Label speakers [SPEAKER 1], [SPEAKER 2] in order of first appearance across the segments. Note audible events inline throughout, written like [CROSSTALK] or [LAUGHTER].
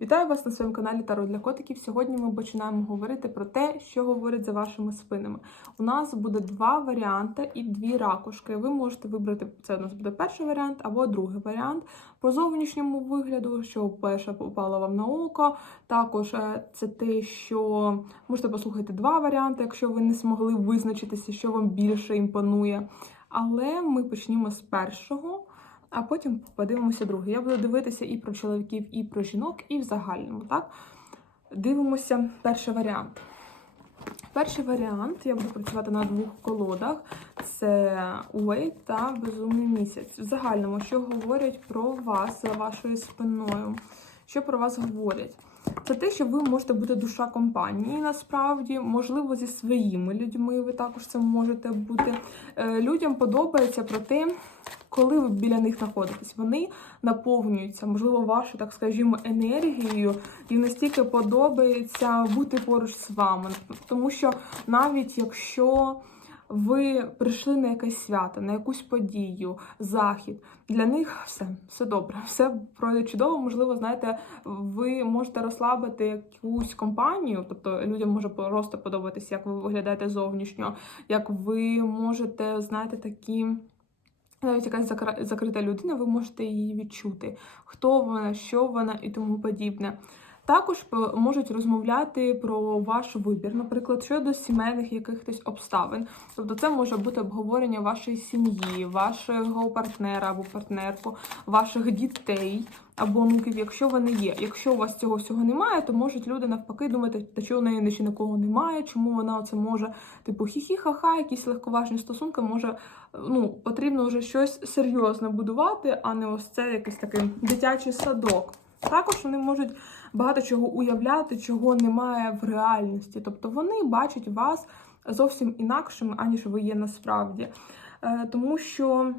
[SPEAKER 1] Вітаю вас на своєму каналі Таро для котиків. Сьогодні ми починаємо говорити про те, що говорить за вашими спинами. У нас буде два варіанти і дві ракушки. Ви можете вибрати це. У нас буде перший варіант або другий варіант. По зовнішньому вигляду, що перше попало вам на око. Також е, це те, що можете послухати два варіанти, якщо ви не змогли визначитися, що вам більше імпонує. Але ми почнімо з першого. А потім подивимося другий. Я буду дивитися і про чоловіків, і про жінок, і в загальному. Так? Дивимося перший варіант. Перший варіант я буду працювати на двох колодах: це Уейт та Безумний місяць. В загальному, що говорять про вас за вашою спиною. Що про вас говорять? Це те, що ви можете бути душа компанії, насправді, можливо, зі своїми людьми ви також це можете бути. Е, Людям подобається про те, коли ви біля них знаходитесь. Вони наповнюються, можливо, вашою, так скажімо, енергією, і настільки подобається бути поруч з вами. Тому що навіть якщо ви прийшли на якесь свято, на якусь подію, захід. Для них все, все добре, все пройде чудово. Можливо, знаєте, ви можете розслабити якусь компанію, тобто людям може просто подобатися, як ви виглядаєте зовнішньо, як ви можете, знаєте, такі. Навіть якась закрита людина, ви можете її відчути, хто вона, що вона і тому подібне. Також можуть розмовляти про ваш вибір, наприклад, щодо сімейних якихось обставин. Тобто, це може бути обговорення вашої сім'ї, вашого партнера або партнерку, ваших дітей або онуків, якщо вони є. Якщо у вас цього всього немає, то можуть люди навпаки думати, та чого в неї ще нікого немає, чому вона це може, типу, хі-хі-ха-ха, якісь легковажні стосунки, може, ну, потрібно вже щось серйозне будувати, а не ось це якийсь такий дитячий садок. Також вони можуть багато чого уявляти, чого немає в реальності. Тобто вони бачать вас зовсім інакшими, аніж ви є насправді. Е, Тому що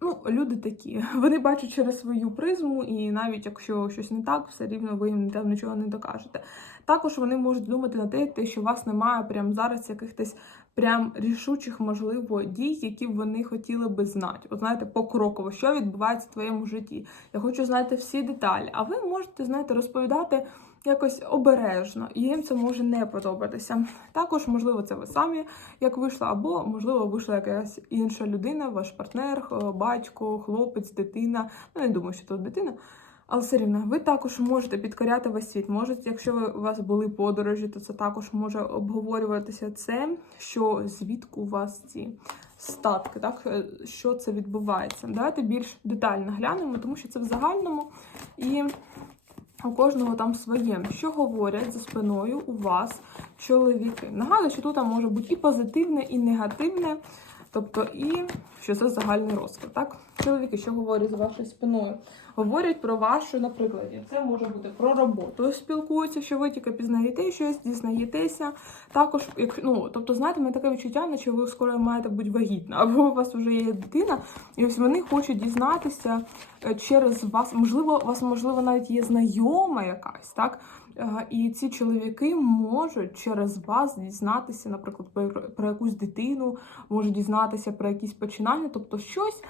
[SPEAKER 1] ну, люди такі, [LAUGHS] вони бачать через свою призму, і навіть якщо щось не так, все рівно ви їм там нічого не докажете. Також вони можуть думати на те, що у вас немає прямо зараз якихось прям рішучих, можливо, дій, які б вони хотіли би знати. От знаєте, покроково, що відбувається в твоєму житті. Я хочу знати всі деталі, а ви можете, знаєте, розповідати якось обережно, і їм це може не подобатися. Також, можливо, це ви самі як вийшла, або, можливо, вийшла якась інша людина, ваш партнер, батько, хлопець, дитина. Ну, не думаю, що це дитина. Але все рівно, ви також можете підкоряти весь світ. Можете, якщо ви, у вас були подорожі, то це також може обговорюватися це, що звідки у вас ці статки, так е, що це відбувається. Давайте більш детально глянемо, тому що це в загальному і у кожного там своє. Що говорять за спиною у вас чоловіки? Нагадую, що тут може бути і позитивне, і негативне. Тобто, і що це загальний розклад, так? Чоловіки, що говорять за вашою спиною? Говорять про вашу, наприклад, це може бути про роботу. Спілкуються, що ви тільки пізнаєте щось, дізнаєтеся. Також, як ну, тобто, знаєте, мене таке відчуття, наче ви скоро маєте бути вагітна, або у вас вже є дитина, і ось вони хочуть дізнатися е, через вас. Можливо, у вас можливо навіть є знайома якась, так? Е, І ці чоловіки можуть через вас дізнатися, наприклад, про, якусь дитину, можуть дізнатися про якісь починання, тобто щось,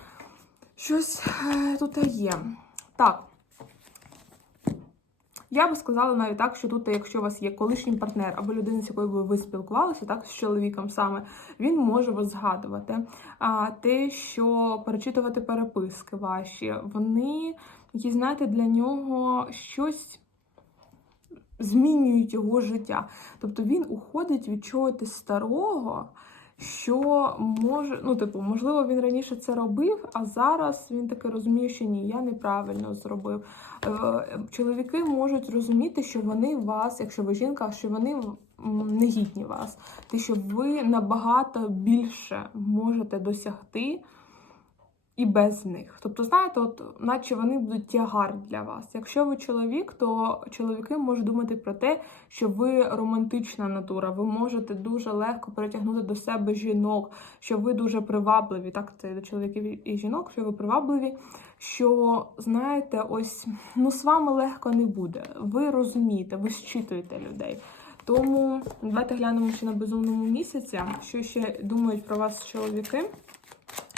[SPEAKER 1] щось е, тут є. Так. Я би сказала навіть так, що тут, якщо у вас є колишній партнер або людина, з якою ви спілкувалися, так, з чоловіком саме, він може вас згадувати. А те, що перечитувати переписки ваші, вони, які, знаєте, для нього щось змінюють його життя. Тобто він уходить від чогось старого, що може, ну, типу, можливо, він раніше це робив, а зараз він таки розуміє, що ні, я неправильно зробив. Е, Чоловіки можуть розуміти, що вони вас, якщо ви жінка, що вони м, не гідні вас, те, що ви набагато більше можете досягти і без них. Тобто, знаєте, от, наче вони будуть тягар для вас. Якщо ви чоловік, то чоловіки можуть думати про те, що ви романтична натура, ви можете дуже легко притягнути до себе жінок, що ви дуже привабливі. Так, це до чоловіків і жінок, що ви привабливі. Що знаєте, ось ну з вами легко не буде. Ви розумієте, ви щитуєте людей. Тому давайте глянемо ще на безумному місяці, що ще думають про вас чоловіки.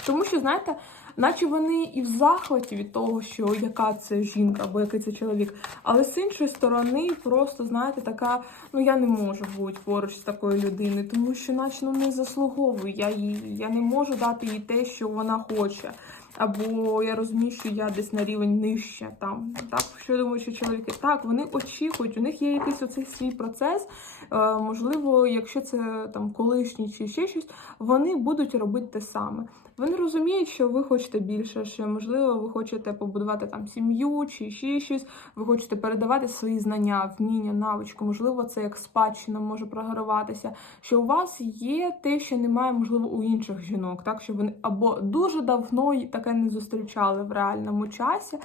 [SPEAKER 1] Тому що, знаєте, наче вони і в захваті від того, що яка це жінка або який це чоловік. Але з іншої сторони, просто знаєте, така, ну я не можу бути поруч з такою людиною, тому що, наче ну не заслуговую. Я їй я не можу дати їй те, що вона хоче. Або я розумію, що я десь на рівень нижче там. Так, що думаю, що чоловіки так, вони очікують, у них є якийсь оцей свій процес. Е, можливо, якщо це там колишній чи ще щось, вони будуть робити те саме. Вони розуміють, що ви хочете більше, що можливо, ви хочете побудувати там сім'ю чи ще щось. Ви хочете передавати свої знання, вміння, навичку. Можливо, це як спадщина може програватися. Що у вас є те, що немає, можливо, у інших жінок, так що вони або дуже давно таке не зустрічали в реальному часі.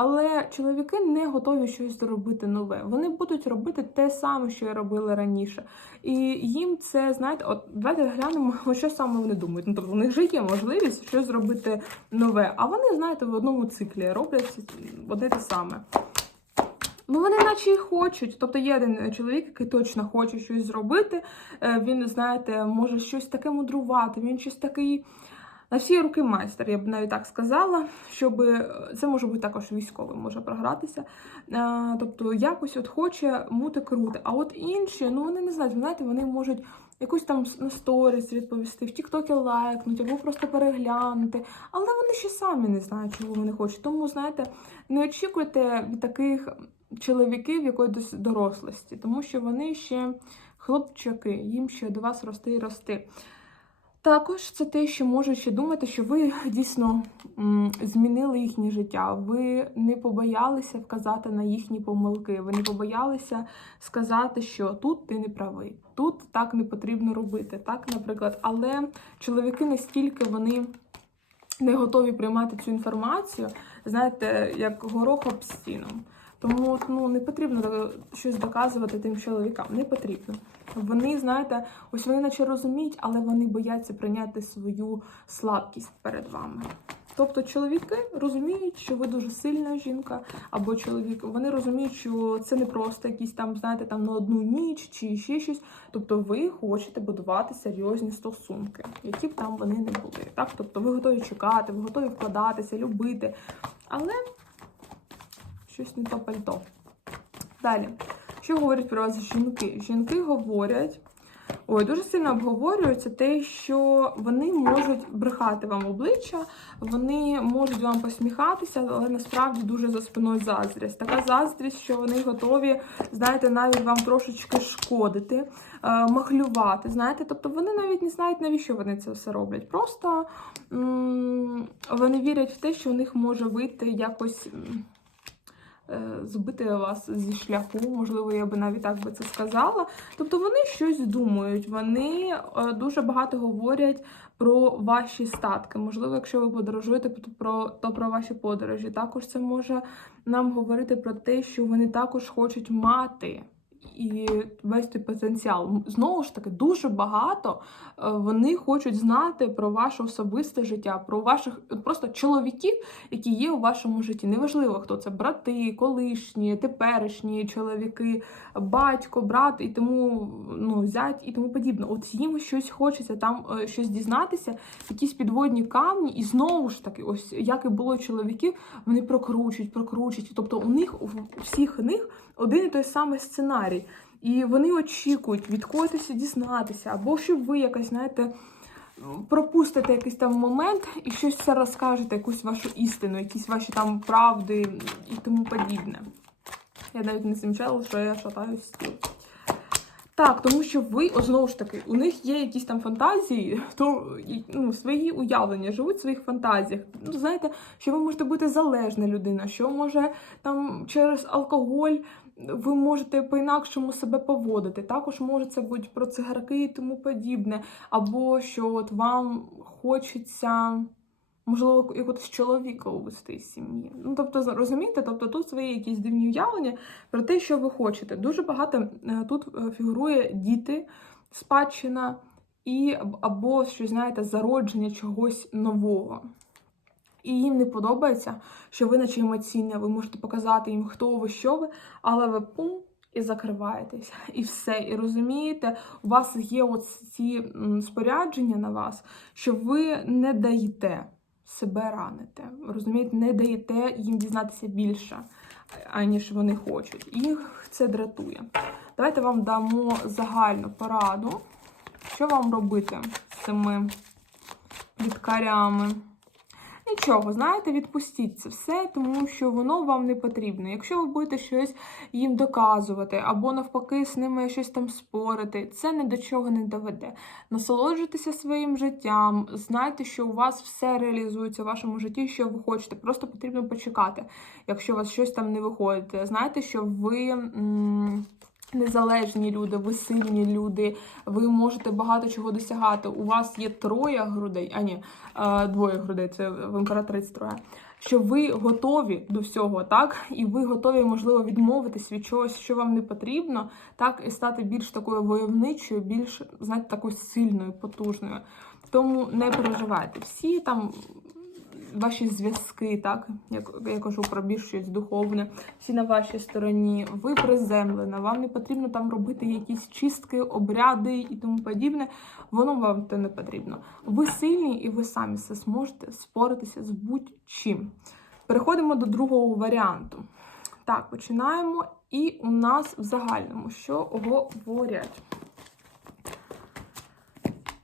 [SPEAKER 1] Але чоловіки не готові щось зробити нове. Вони будуть робити те саме, що і робили раніше. І їм це, знаєте, от давайте глянемо, [LAUGHS] що саме вони думають. Ну, тобто, у них же є можливість щось зробити нове. А вони, знаєте, в одному циклі роблять одне те саме. Ну, вони наче і хочуть. Тобто є один чоловік, який точно хоче щось зробити. Е, Він, знаєте, може щось таке мудрувати, він щось такий. На всі руки майстер, я б навіть так сказала, щоб це може бути також військовий, може програтися. А, тобто якось от хоче мути крути. А от інші, ну вони не знають, знаєте, вони можуть якусь там на сторіс відповісти, в Тіктокі лайкнути, або просто переглянути. Але вони ще самі не знають, чого вони хочуть. Тому, знаєте, не очікуйте від таких чоловіків якоїсь дорослості, тому що вони ще хлопчаки, їм ще до вас рости і рости. Також це те, що можуть ще думати, що ви дійсно змінили їхнє життя. Ви не побоялися вказати на їхні помилки. Ви не побоялися сказати, що тут ти не правий, тут так не потрібно робити. Так, наприклад, але чоловіки настільки вони не готові приймати цю інформацію, знаєте, як горох об стіном. Тому ну, не потрібно щось доказувати тим чоловікам. Не потрібно. Вони, знаєте, ось вони наче розуміють, але вони бояться прийняти свою слабкість перед вами. Тобто чоловіки розуміють, що ви дуже сильна жінка, або чоловік, вони розуміють, що це не просто якісь там, знаєте, там на одну ніч чи ще щось. Тобто ви хочете будувати серйозні стосунки, які б там вони не були. Так, тобто ви готові чекати, ви готові вкладатися, любити. Але щось не то пальто. Далі, що говорять про вас жінки? Жінки говорять, ой, дуже сильно обговорюється те, що вони можуть брехати вам обличчя, вони можуть вам посміхатися, але насправді дуже за спиною заздрість. Така заздрість, що вони готові, знаєте, навіть вам трошечки шкодити, е, махлювати. Знаєте, тобто вони навіть не знають, навіщо вони це все роблять. Просто м вони вірять в те, що у них може вийти якось. Збити вас зі шляху, можливо, я би навіть так би це сказала. Тобто вони щось думають, вони е, дуже багато говорять про ваші статки. Можливо, якщо ви подорожуєте, то про, то про ваші подорожі. Також це може нам говорити про те, що вони також хочуть мати і весь той потенціал. Знову ж таки, дуже багато е, вони хочуть знати про ваше особисте життя, про ваших просто чоловіків, які є у вашому житті. Неважливо, хто це брати, колишні, теперішні чоловіки, батько, брат і тому ну, зять і тому подібне. От їм щось хочеться там е, щось дізнатися, якісь підводні камні, і знову ж таки, ось як і було чоловіків, вони прокручують, прокручують. Тобто у них у всіх них один і той самий сценарій. І вони очікують від когось дізнатися, або щоб ви якось, знаєте, пропустите якийсь там момент і щось все розкажете, якусь вашу істину, якісь ваші там правди і тому подібне. Я навіть не замічала, що я шатаю стіл. Так, тому що ви, о, знову ж таки, у них є якісь там фантазії, то ну, свої уявлення, живуть в своїх фантазіях. Ну, знаєте, що ви можете бути залежна людина, що може там через алкоголь ви можете по-інакшому себе поводити. Також може це бути про цигарки і тому подібне. Або що от вам хочеться, можливо, якогось чоловіка увести з сім'ї. Ну, тобто, розумієте, тобто тут свої якісь дивні уявлення про те, що ви хочете. Дуже багато е, тут е, фігурує діти, спадщина і або щось, знаєте, зародження чогось нового і їм не подобається, що ви наче емоційне, ви можете показати їм, хто ви, що ви, але ви пум і закриваєтесь. [LAUGHS] І все. І розумієте, у вас є от ці спорядження на вас, що ви не даєте себе раните. Розумієте, не даєте їм дізнатися більше, аніж вони хочуть. Їх це дратує. Давайте вам дамо загальну пораду, що вам робити з цими пліткарями. Нічого, знаєте, відпустіть це все, тому що воно вам не потрібно. Якщо ви будете щось їм доказувати, або навпаки з ними щось там спорити, це ні до чого не доведе. Насолоджуйтеся своїм життям, знайте, що у вас все реалізується в вашому житті, що ви хочете. Просто потрібно почекати, якщо у вас щось там не виходить. Знайте, що ви. м, Незалежні люди, ви сильні люди, ви можете багато чого досягати. У вас є троє грудей, а ні, двоє грудей, це в імператриць троє. Що ви готові до всього, так? І ви готові, можливо, відмовитись від чогось, що вам не потрібно, так, і стати більш такою войовничою, більш, знаєте, такою сильною, потужною. Тому не переживайте. Всі там ваші зв'язки, так, як я кажу про більш щось духовне, всі на вашій стороні, ви приземлена, вам не потрібно там робити якісь чистки, обряди і тому подібне. Воно вам те не потрібно. Ви сильні і ви самі все зможете споритися з будь-чим. Переходимо до другого варіанту. Так, починаємо. І у нас в загальному що говорять?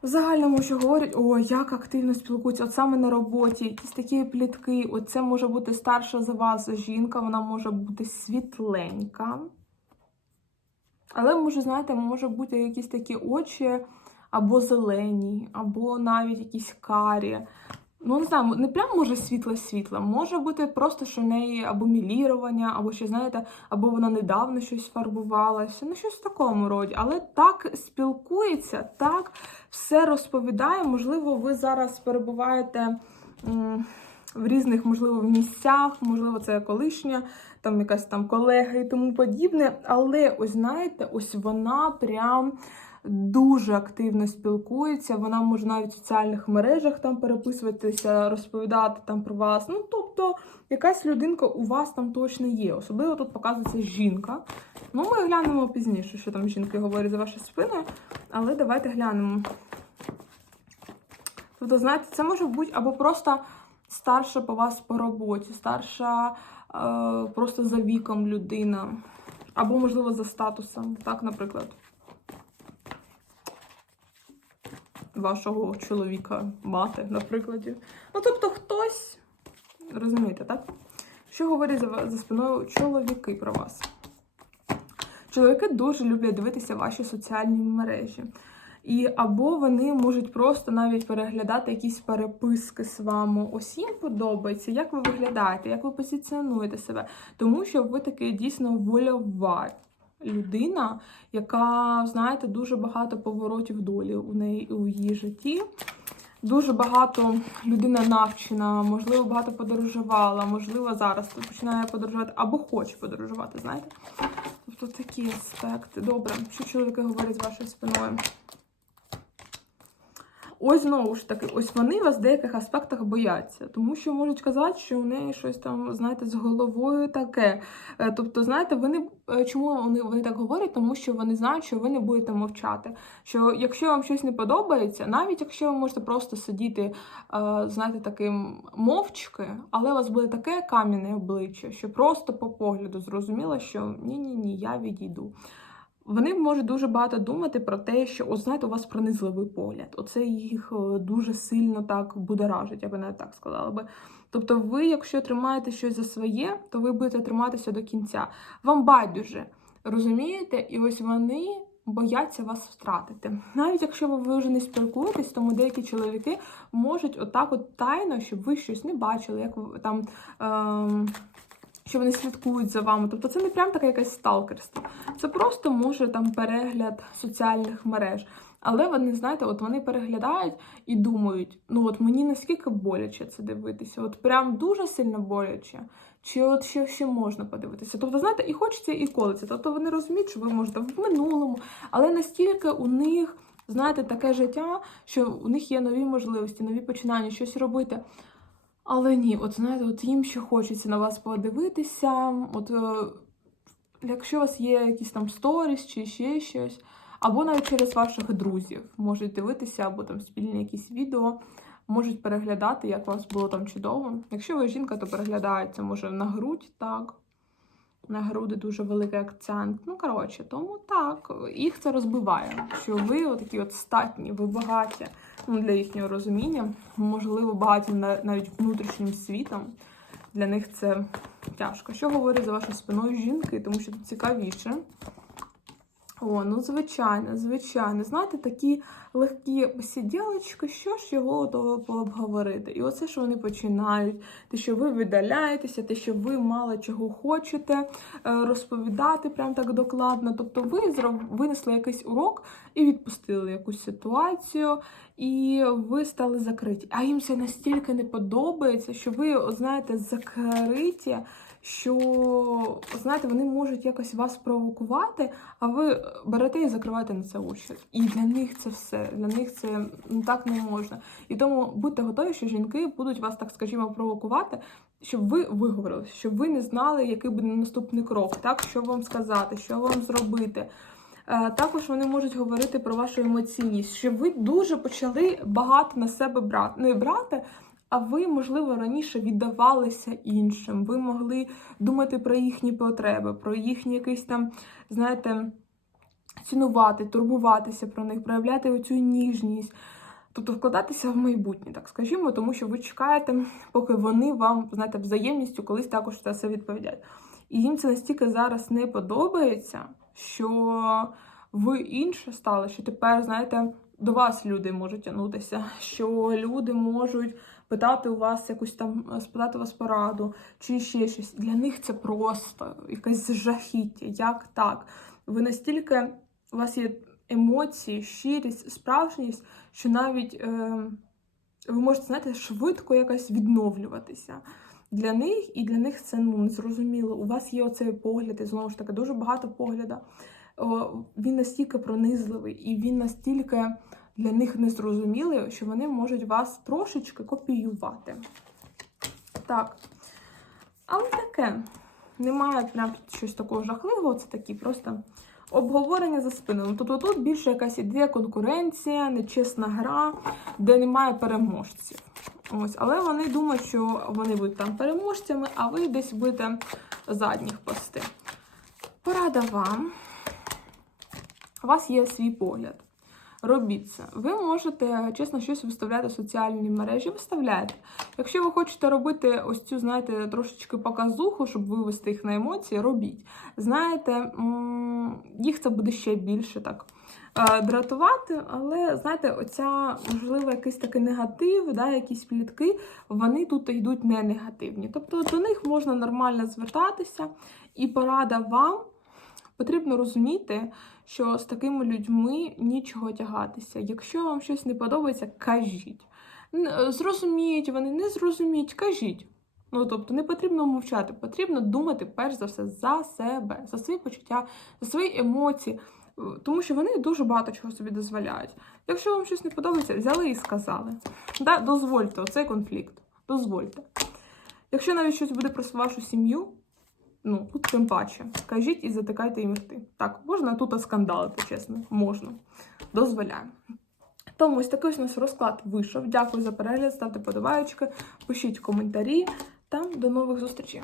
[SPEAKER 1] В загальному, що говорять, о, як активно спілкуються, от саме на роботі, якісь такі плітки. От це може бути старша за вас жінка, вона може бути світленька. Але, може, знаєте, може бути якісь такі очі або зелені, або навіть якісь карі. Ну, не знаю, не прям може світло-світло, може бути просто, що в неї або мілірування, або ще, знаєте, або вона недавно щось фарбувалася, ну щось в такому роді. Але так спілкується, так все розповідає. Можливо, ви зараз перебуваєте в різних, можливо, місцях, можливо, це колишня, там якась там колега і тому подібне. Але ось знаєте, ось вона прям дуже активно спілкується. Вона може навіть в соціальних мережах там переписуватися, розповідати там про вас. Ну, тобто, якась людинка у вас там точно є. Особливо тут показується жінка. Ну, ми глянемо пізніше, що там жінки говорять за вашою спиною. Але давайте глянемо. Тобто, знаєте, це може бути або просто старша по вас по роботі, старша е, просто за віком людина, або, можливо, за статусом, так, наприклад. Вашого чоловіка, мати, наприклад. Ну, тобто, хтось, розумієте, так? Що говорять за, за спиною чоловіки про вас? Чоловіки дуже люблять дивитися ваші соціальні мережі. І або вони можуть просто навіть переглядати якісь переписки з вами. Ось їм подобається, як ви виглядаєте, як ви позиціонуєте себе. Тому що ви такий дійсно вольова людина, яка, знаєте, дуже багато поворотів долі у неї у її житті. Дуже багато людина навчена, можливо, багато подорожувала, можливо, зараз починає подорожувати або хоче подорожувати, знаєте? Тобто такі аспекти. Добре, що чоловіки говорять з вашою спиною? Ось знову ж таки, ось вони вас в деяких аспектах бояться, тому що можуть казати, що у неї щось там, знаєте, з головою таке. Е, Тобто, знаєте, вони е, чому вони, вони так говорять? Тому що вони знають, що ви не будете мовчати. Що якщо вам щось не подобається, навіть якщо ви можете просто сидіти, е, знаєте, таким мовчки, але у вас буде таке кам'яне обличчя, що просто по погляду зрозуміло, що ні-ні ні, я відійду. Вони можуть дуже багато думати про те, що от знаєте, у вас пронизливий погляд. Оце їх е, дуже сильно так будоражить, я би навіть так сказала би. Тобто, ви, якщо тримаєте щось за своє, то ви будете триматися до кінця. Вам байдуже, розумієте? І ось вони бояться вас втратити. Навіть якщо ви вже не спілкуєтесь, тому деякі чоловіки можуть отак, от тайно, щоб ви щось не бачили, як там. Ем що вони слідкують за вами. Тобто це не прям таке якесь сталкерство. Це просто може там перегляд соціальних мереж. Але вони, знаєте, от вони переглядають і думають: ну от мені наскільки боляче це дивитися, от прям дуже сильно боляче. Чи от ще, ще можна подивитися? Тобто, знаєте, і хочеться, і колиться. Тобто вони розуміють, що ви можете в минулому, але настільки у них, знаєте, таке життя, що у них є нові можливості, нові починання, щось робити. Але ні, от знаєте, от їм ще хочеться на вас подивитися. От е, якщо у вас є якісь там сторіс чи ще щось, або навіть через ваших друзів можуть дивитися, або там спільні якісь відео. можуть переглядати, як вас було там чудово. Якщо ви жінка, то переглядається, може, на грудь, так. На груди дуже великий акцент. Ну, коротше, тому так, їх це розбиває. Що ви отакі от статні, ви багаті для їхнього розуміння, можливо, багатьом на- навіть внутрішнім світом. Для них це тяжко. Що говорять за вашою спиною жінки, тому що тут цікавіше. О, ну звичайно, звичайно. Знаєте, такі легкі посиділочки, що ж його готові пообговорити. І оце, що вони починають, те, що ви видаляєтеся, те, що ви мало чого хочете е, розповідати прям так докладно. Тобто ви зроб- винесли якийсь урок і відпустили якусь ситуацію, і ви стали закриті. А їм це настільки не подобається, що ви, знаєте, закриті що знаєте, вони можуть якось вас провокувати, а ви берете і закриваєте на це очі. І для них це все. Для них це ну, так не можна. І тому будьте готові, що жінки будуть вас, так скажімо, провокувати, щоб ви виговорилися, щоб ви не знали, який буде наступний крок, так що вам сказати, що вам зробити. Е, Також вони можуть говорити про вашу емоційність, що ви дуже почали багато на себе брати, не брати, а ви, можливо, раніше віддавалися іншим. Ви могли думати про їхні потреби, про їхні якісь там, знаєте, цінувати, турбуватися про них, проявляти оцю ніжність. Тобто вкладатися в майбутнє, так скажімо, тому що ви чекаєте, поки вони вам, знаєте, взаємністю колись також це все відповідають. І їм це настільки зараз не подобається, що ви інше стали, що тепер, знаєте, до вас люди можуть тягнутися, що люди можуть питати у вас якусь там, е, спитати вас пораду, чи ще щось. Для них це просто якесь жахіття. Як так? Ви настільки у вас є емоції, щирість, справжність, що навіть е, ви можете, знаєте, швидко якось відновлюватися. Для них і для них це ну, незрозуміло. У вас є оцей погляд, і знову ж таки, дуже багато погляду. О, він настільки пронизливий, і він настільки для них незрозумілий, що вони можуть вас трошечки копіювати. Так. Але таке. Немає прям щось такого жахливого, це такі просто обговорення за спиною. Тобто тут більше якась іде конкуренція, нечесна гра, де немає переможців. Ось, але вони думають, що вони будуть там переможцями, а ви десь будете задніх пости. Порада вам. У вас є свій погляд. Робіть це. Ви можете чесно щось виставляти в соціальні мережі. Виставляйте. Якщо ви хочете робити ось цю, знаєте, трошечки показуху, щоб вивести їх на емоції, робіть. Знаєте, їх це буде ще більше так е, дратувати, але знаєте, оця, можливо, якийсь такий негатив, да, якісь плітки, вони тут йдуть не негативні. Тобто до них можна нормально звертатися, і порада вам. Потрібно розуміти, що з такими людьми нічого тягатися. Якщо вам щось не подобається, кажіть. Зрозуміють вони, не зрозуміють, кажіть. Ну, тобто не потрібно мовчати, потрібно думати перш за все за себе, за свої почуття, за свої емоції, Е, тому що вони дуже багато чого собі дозволяють. Якщо вам щось не подобається, взяли і сказали. Да, дозвольте оцей конфлікт. Дозвольте. Якщо навіть щось буде про вашу сім'ю, Ну, тут тим паче. Кажіть і затикайте їм рти. Так, можна тут оскандалити, чесно. Можна. Дозволяю. Тому ось такий у нас розклад вийшов. Дякую за перегляд, ставте подобаєчки, пишіть коментарі та до нових зустрічей.